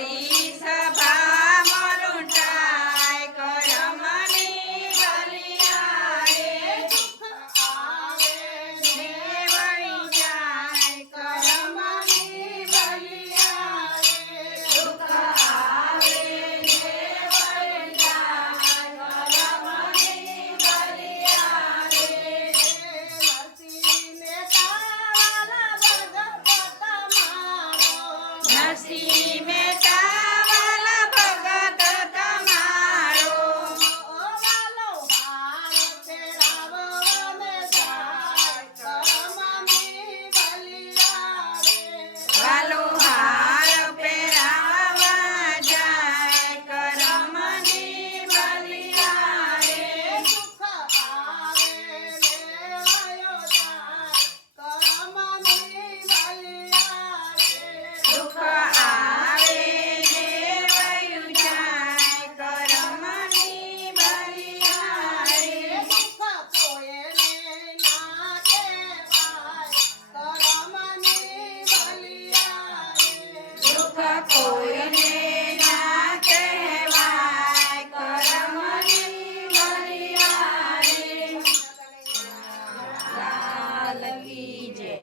તારી સભા મરુંટાય કરમની બલિયા રે દુઃખ આવે ને વળી જાય કરમની બલિયા રે દુઃખ આવે ને વળી જાય કરમની બલિયા રે નરસિંહ મહેતા વાલા ભગત તમારો વાલો હાર ફેરાવો ને જાય કરમની બલિયા રે વાલો હાર ફેરાવા જાય કરમની બલિયા રે દુઃખ આવે ને વયો જાય કરમની બલિયા રે દુઃખ આવે ને વયું જાય કરમની બલિયા રે દુઃખ કોઈને ના કહેવાય કરમની બલિયા રે દુઃખ કોઈને